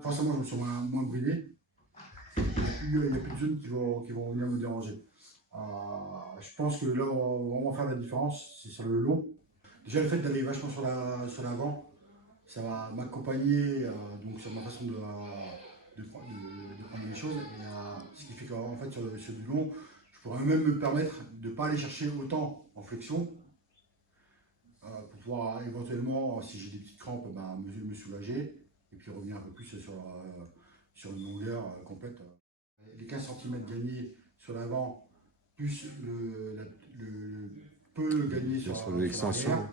forcément, je me sens moins bridé. Il n'y a plus de zones qui vont venir me déranger. Je pense que là, on va vraiment faire la différence, c'est sur le long. Déjà, le fait d'aller vachement sur l'avant, ça va m'accompagner donc sur ma façon de prendre les choses. Et, ce qui fait qu'en fait, sur du long, je pourrais même me permettre de ne pas aller chercher autant en flexion pour pouvoir éventuellement, si j'ai des petites crampes, me soulager et puis revenir un peu plus sur une longueur complète. Les 15 cm gagnés sur l'avant, plus le peu gagné sur l'extension.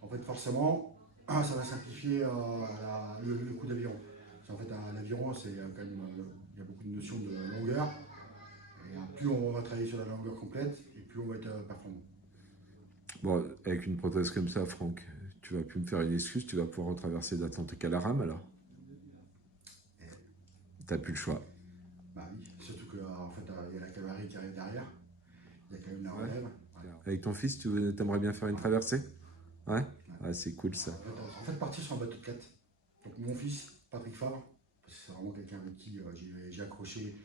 En fait, forcément, ça va simplifier le coup d'aviron. En fait, l'aviron, il y a beaucoup de notions de longueur. Et plus on va travailler sur la longueur complète, et plus on va être performant. Bon, avec une prothèse comme ça, Franck, tu vas plus me faire une excuse, tu vas pouvoir retraverser d'Atlantique à la rame alors. T'as plus le choix. Bah oui, surtout qu'en fait, il y a la cavalerie qui arrive derrière. Il y a quand même la relève. Ouais. Avec ton fils, tu aimerais bien faire une traversée? Ouais, ouais, c'est cool ça. En fait, partir sur un bateau de 4. Donc mon fils, Patrick Favre, parce que c'est vraiment quelqu'un avec qui j'ai accroché,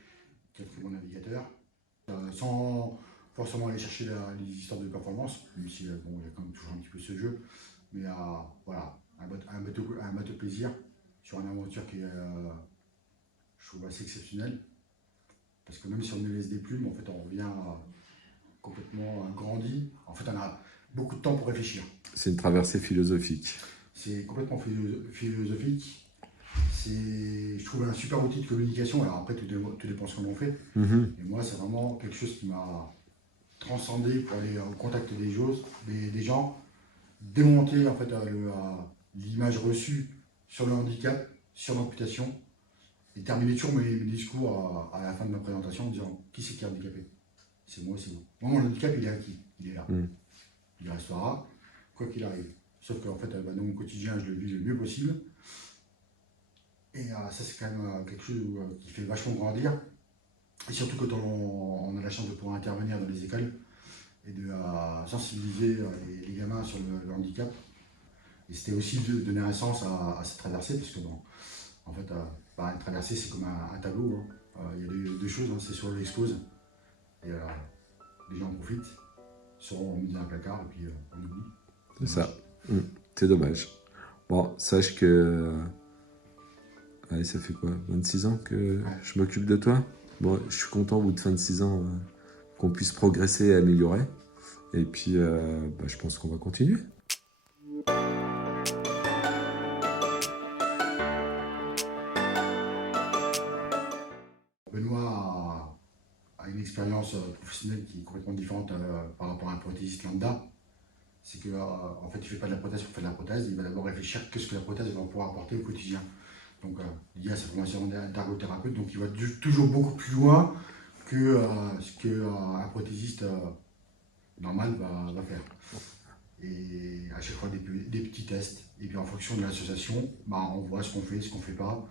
qui a fait mon navigateur, sans forcément aller chercher les histoires de performance, même si bon, il y a quand même toujours un petit peu ce jeu, mais voilà, un bateau plaisir sur une aventure qui est, je trouve, assez exceptionnelle, parce que même si on nous laisse des plumes, en fait, on revient complètement grandi. En fait, on a beaucoup de temps pour réfléchir. C'est une traversée philosophique. C'est complètement philosophique. C'est, je trouve, un super outil de communication. Alors après, tout dépend ce qu'on en fait. Et moi, c'est vraiment quelque chose qui m'a transcendé pour aller au contact des gens, démonter en fait l'image reçue sur le handicap, sur l'amputation, et terminer toujours mes discours à la fin de ma présentation en disant qui c'est qui est handicapé? C'est moi, c'est vous. Moi, mon handicap, il est acquis, il est là. Il restera, quoi qu'il arrive. Sauf qu'en fait, dans mon quotidien, je le vis le mieux possible. Et ça, c'est quand même quelque chose qui fait vachement grandir. Et surtout quand on a la chance de pouvoir intervenir dans les écoles et de sensibiliser les gamins sur le handicap. Et c'était aussi de donner un sens à cette traversée, puisque bon, en fait, une traversée, c'est comme un tableau. Il y a deux choses, c'est sur l'expose. Et les gens en profitent, seront mis dans un placard, et puis on oublie. C'est ça. C'est dommage. Bon, sache que... Allez, ça fait quoi? 26 ans que je m'occupe de toi? Bon, je suis content au bout de 26 ans qu'on puisse progresser et améliorer. Et puis, je pense qu'on va continuer. Benoît a une expérience professionnelle qui est complètement différente par rapport à un prothésiste lambda. C'est qu'en fait, il ne fait pas de la prothèse pour faire de la prothèse, il va d'abord réfléchir qu'est-ce que la prothèse va pouvoir apporter au quotidien. Donc, lié à sa formation d'ergothérapeute, donc il va toujours beaucoup plus loin que ce qu'un prothésiste normal va faire. Et à chaque fois, des petits tests. Et puis en fonction de l'association, on voit ce qu'on fait, ce qu'on ne fait pas.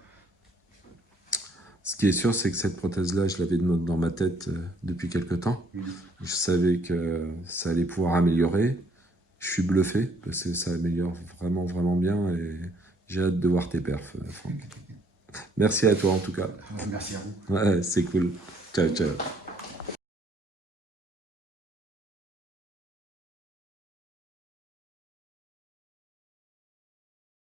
Ce qui est sûr, c'est que cette prothèse-là, je l'avais dans ma tête depuis quelque temps. Je savais que ça allait pouvoir améliorer. Je suis bluffé parce que ça améliore vraiment, vraiment bien et j'ai hâte de voir tes perfs, Franck. Merci à toi en tout cas. Merci à vous. Ouais, c'est cool. Ciao, ciao.